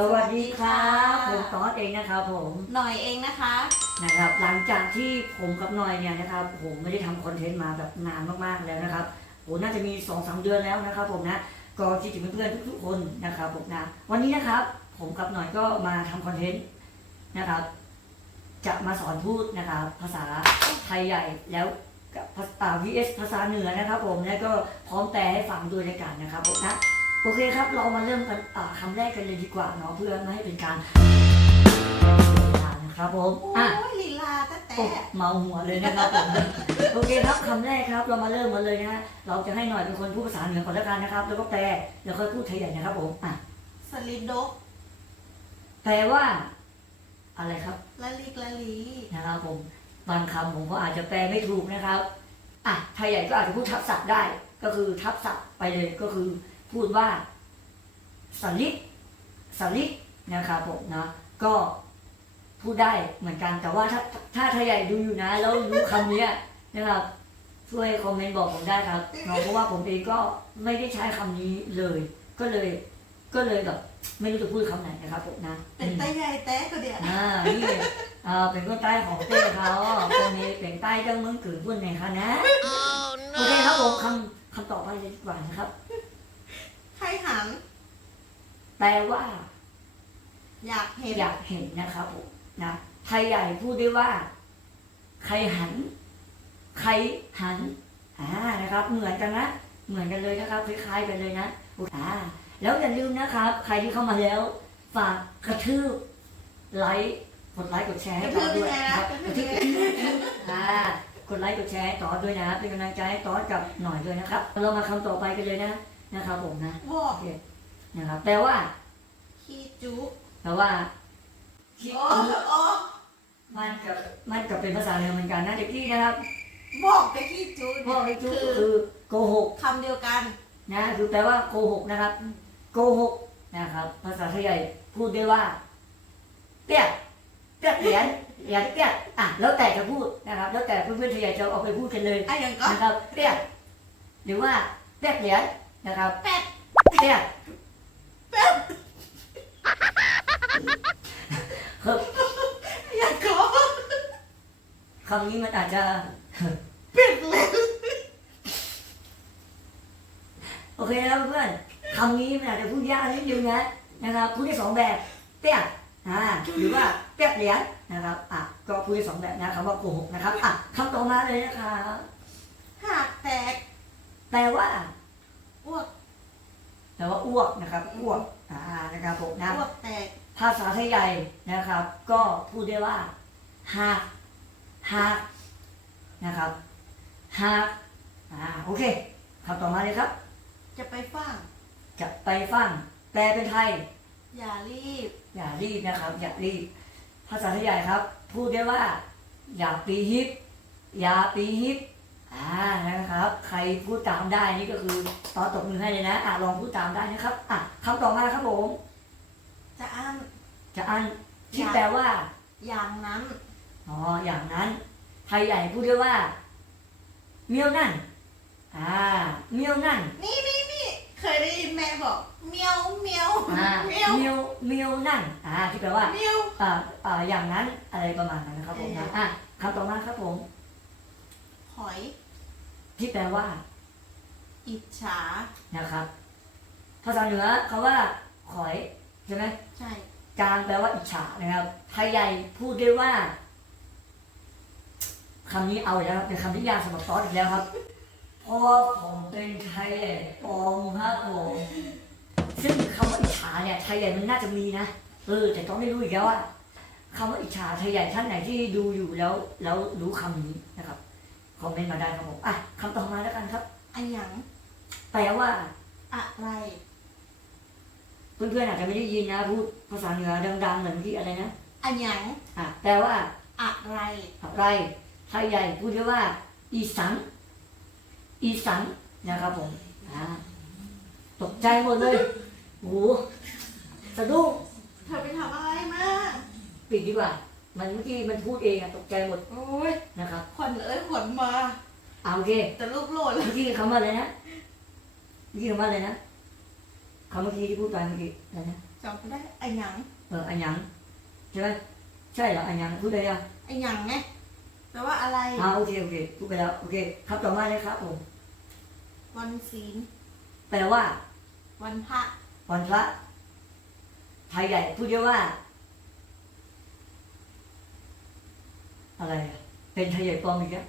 สวัสดีครับผมตอสเองนะครับผมหน่อยเองนะคะนะครับ หลังจากที่ผมกับหน่อยเนี่ยนะครับผมไม่ได้ทำคอนเทนต์มาแบบนานมากๆแล้วนะครับโหน่าจะมี2อสเดือนแล้วนะครับ ผมนะก็คิดถึงเพื่อนๆทุกๆคนนะครับผมนะวันนี้นะครับ ผมกับหน่อยก็มาทำคอนเทนต์นะครับ จะมาสอนพูดนะครับ ภาษาไทยใหญ่แล้วกับภาษา vs ภาษาเหนือนะครับ ผมแล้วก็พร้อมแปลให้ฟังด้วยในการนะครับผมนะ โอเคครับ เรามาเริ่มกันอ่าคำแรกกันเลยดีกว่าเนาะเพื่อไม่ให้เป็นการนะครับผมโอ้อะยลีลาตั้งแต่โอ้เมาหัวเลยนะครับผมโอเคครับคำแรกครับ เรามาเริ่มกันเลยนะฮะเราจะให้หน่อยเป็นคนพูดภาษาเหนือก่อนแล้วกันนะครับ แล้วก็แปลแล้วค่อยพูดไทยใหญ่นะครับผมอะสลิดดกแปลว่า อะไรครับละลิกละลีนะครับผมบางคำผมก็อาจจะแปลไม่ถูกนะครับอะไทยใหญ่ก็อาจจะพูดทับศัพท์ได้ ก็คือทับศัพท์ไปเลยก็คือ พูดว่าสลิดสลิดนะครับผมนะก็พูดได้เหมือนกันแต่ว่าถ้าถ้าไทยใหญ่ดูอยู่นะ แล้วรู้คำเนี้ยนะครับ ช่วยคอมเมนต์บอกผมได้ครับเนาะเพราะว่าผมเองก็ไม่ได้ใช้คำนี้เลย ก็เลย ก็เลยแบบไม่รู้จะพูดคำไหนนะครับผมนะเป็นตาใหญ่แต้ก็เดียวอ่านี่อ่าเป็นคนใต้ของเต้เขาคนนี้เป็นใต้เจ้าเมืองกือพุ่นในคณะโอเคครับผมคำคำต่อไปเลยดีกว่านะครับ ใครหัน แปลว่า อยากเห็น อยากเห็นนะครับผมนะไทยใหญ่พูดได้ว่า ใครหัน ใครหันอ่านะครับ เหมือนกันนะเหมือนกันเลยนะครับคล้ายๆกันเลยนะอ่าแล้วอย่าลืมนะครับ ใครที่เข้ามาแล้ว ฝากกระทืบไลค์กดไลค์กดแชร์ให้ต่อด้วยนะครับกระทืบอ่ากดไลค์กดแชร์ให้ต่อด้วยนะเป็นกำลังใจให้ต่อกับหน่อยด้วยนะครับ เรามาคำต่อไปกันเลยนะ นะครับผมนะวอกโอเคนะครับแปลว่าขี้จุแปลว่าโอ้โอ้มันกับมันกับเป็นภาษาเหนือเหมือนกันนะเด็กที่นะครับบอกไปขี้จุพ่อไม่จุคือคือโกหกคำเดียวกันนะคือแปลว่าโกหกนะครับโกหกนะครับ ภาษาไทยใหญ่พูดได้ว่าเปี้ยเปี้ยเหรียญเหรียญเปี้ยอะแล้วแต่จะพูดนะครับ แล้วแต่เพื่อนๆไทยใหญ่จะเอาไปพูดกันเลยไอ้ยังก็นะครับเปี้ยหรือว่าเปี้ยเหรียญ นะครับแป๊ดเปี้ยแป๊ดครับยังก็คำนี้มันอาจจะปิดเลยโอเคนะครับเพื่อนคำนี้มันอาจจะพูดยากนิดนึงนะนะครับพูดได้สองแบบเปี้ยอ่าหรือว่าเปี้ยเหรียญนะครับอะก็พูดได้สองแบบนะคำว่าโกหกนะครับอะคำต่อมาเลยนะครับหากแตกแปลว่า อ้วกแปลว่าอ้วกนะครับ อ้วกอ่านะครับผมนะอ้วกแตกภาษาไทยใหญ่นะครับ ก็พูดได้ว่าหากหากนะครับหากอ่าโอเคคำต่อมาเลยครับ จะไปฟังจะไปฟังแปลเป็นไทย อย่ารีบ อย่ารีบนะครับ อย่ารีบ ภาษาไทยใหญ่ครับ พูดได้ว่า อย่าปีฮิปอย่าปีฮิป อ่านะครับ ใครพูดตามได้นี่ก็คือต่อตบมือให้เลยนะอะลองพูดตามได้นะครับอะคำต่อมาครับผม จะอ้านจะอันที่แปลว่า อย่างนั้น อ๋อ อย่างนั้น ไทยใหญ่พูดได้ว่า เมียวนั่น อ่า เมียวนั่น นี่นี่นี่เคยได้ยินแม่บอก เมียวเมียวอ่า เมียวเมียวเมียวนั่น อ่า ที่แปลว่า เมียว อ่า อ่า อย่างนั้น อะไรประมาณนั้นนะครับผมนะ อะคำต่อมาครับผม หอย ที่แปลว่า อิจฉา นะครับ ภาษาเหนือคำว่าขอยใช่ไหมใช่ จางแปลว่าอิจฉานะครับไทยใหญ่พูดได้ว่าคำนี้เอาอีกแล้วครับเป็นคำที่ยากสำหรับซอสอีกแล้วครับเพราะว่าผมเป็นไทยใหญ่ปลอมครับผมซึ่งคำว่าอิจฉาเนี่ยไทยใหญ่มันน่าจะมีนะเออแต่ต้องไม่รู้อีกแล้วว่าคำว่าอิจฉาไทยใหญ่ท่านไหนที่ดูอยู่แล้ว แล้วรู้คำนี้นะครับ คอมเมนต์มาได้ครับผมอะคำต่อมาแล้วกันครับ อันหยังแปลว่า อะไร เพื่อนๆอาจจะไม่ได้ยินนะพูดภาษาเหนือดังๆเหมือนที่อะไรนะอันหยังอะแปลว่า อะไร อะไรไทยใหญ่พูดได้ว่า อีสัง อีสังนะครับผมอ่าตกใจหมดเลยโอ้โหสะดุ้งเธอไปทำอะไรมาปิดดีกว่า มันเมื่อกี้มันพูดเองอะตกใจหมดโอ้ยนะครับขวัญเอ้ยขวัญมาเอาโอเคแต่ลูกโหลดแล้วเมื่อกี้คำว่าอะไรนะเมื่อกี้คำว่าอะไรนะคำเมื่อกี้ที่พูดไปเมื่อกี้อะไรนะจะจำไม่ได้ไอ้หยังเอออันยังใช่ไหมใช่เหรออันยังพูดได้ยังไอ้หยังไงแปลว่าอะไรอ่าโอเคโอเคพูดไปแล้วโอเคครับต่อมาเลยครับผมวันศีลแปลว่า วันพระวันพระไทยใหญ่พูดเยอะว่า อะไรอะเป็นไทยใหญ่ปลอมอีกแล้ว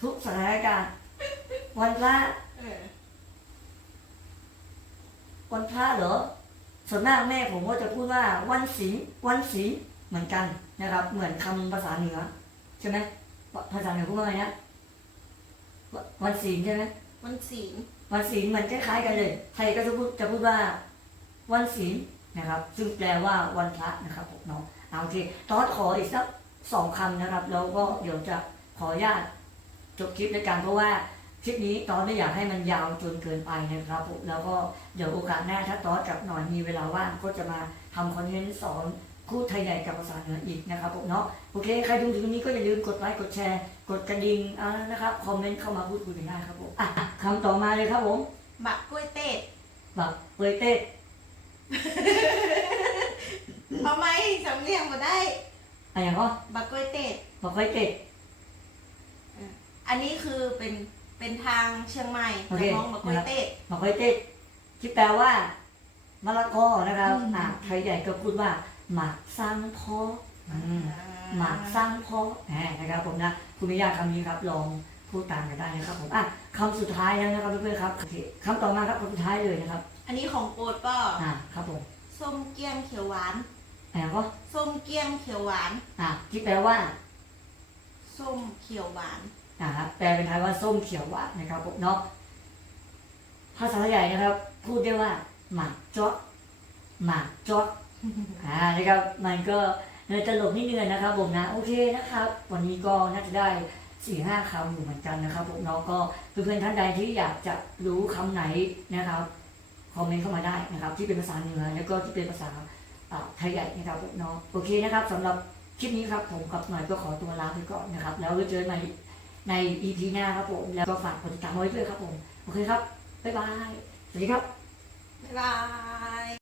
ทุกสถานการณ์วันพระเออวันพระเหรอส่วนมากแม่ผมก็จะพูดว่าวันศีลวันศีลเหมือนกันนะครับ เหมือนคำภาษาเหนือใช่ไหมภาษาเหนือพูดว่าไงนะววันศีลใช่ไหมวันศีลวันศีลมันคล้ายๆกันเลยไทยก็จะพูดจะพูดว่า วันศีลนะครับ ซึ่งแปลว่าวันพระนะครับผมเนาะเอาโอเคตอนขออีกสัก สองคำนะครับ แล้วก็เดี๋ยวจะขออนุญาตจบคลิปด้วยกันเพราะว่าคลิปนี้ตอนไม่อยากให้มันยาวจนเกินไปนะครับผมแล้วก็เดี๋ยวโอกาสหน้าถ้าตอนกับหน่อยมีเวลาว่างก็จะมาทำคอนเทนต์สอนคู่ไทยใหญ่กับภาษาเหนืออีกนะครับผมเนาะโอเคใครดูถึงตรงนี้ก็อย่าลืมกดไลค์กดแชร์ กดกระดิ่งอ่านะครับคอมเมนต์เข้ามาพูดคุยกันได้ครับผมอะคำต่อมาเลยครับผมบักกล้วยเต้ดแบบเปยเต้ทำไมสำเนียงมาได้ อะไรอย่างก็บักกล้วยเต้ดบอกเปยเต้อันนี้คือเป็นเป็นทางเชียงใหม่โอเคน้องบักกล้วยเต้ดบอกเปยเต้ที่แปลว่ามะละกอนะครับอืม อะไทยใหญ่ก็พูดว่า หมากสร้างพออืม หมากสร้างพอแหมนะครับผมนะคุณไม่ยากคำนี้ครับลองพูดตามกันได้นะครับผมอะคำสุดท้ายแล้วนะครับเพื่อนๆครับโอเคคำต่อมาครับคำสุดท้ายเลยนะครับอันนี้ของโปรดก็อะครับผมส้มเกี้ยงเขียวหวาน อะไรอย่างก็ส้มเกี้ยงเขียวหวาน อะที่แปลว่าส้มเขียวหวานอ่าครับแปลเป็นไทยว่าส้มเขียวหวานนะครับผมเนาะภาษาใหญ่นะครับ พูดได้ว่า หมากเจาะหมากเจาะอ่านะครับ มันก็เลยตลกนิดนึงนะครับ ผมนะโอเคนะครับ วันนี้ก็น่าจะได้สี่ห้าคำอยู่เหมือนกันนะครับผมเนาะก็เพื่อนๆท่านใดที่อยากจะรู้คำไหนนะครับคอมเมนต์เข้ามาได้นะครับ ที่เป็นภาษาเหนือแล้วก็ที่เป็นภาษาอ่า ไทยใหญ่นะครับผมเนาะโอเคนะครับสำหรับคลิปนี้ครับผมกับหน่อยก็ขอตัวลาไปก่อนนะครับ แล้วก็เจอกันใหม่ใน EP หน้าครับผมแล้วก็ฝากกดติดตามไว้ด้วยครับผม โอเคครับ บ๊ายบาย สวัสดีครับ บ๊ายบาย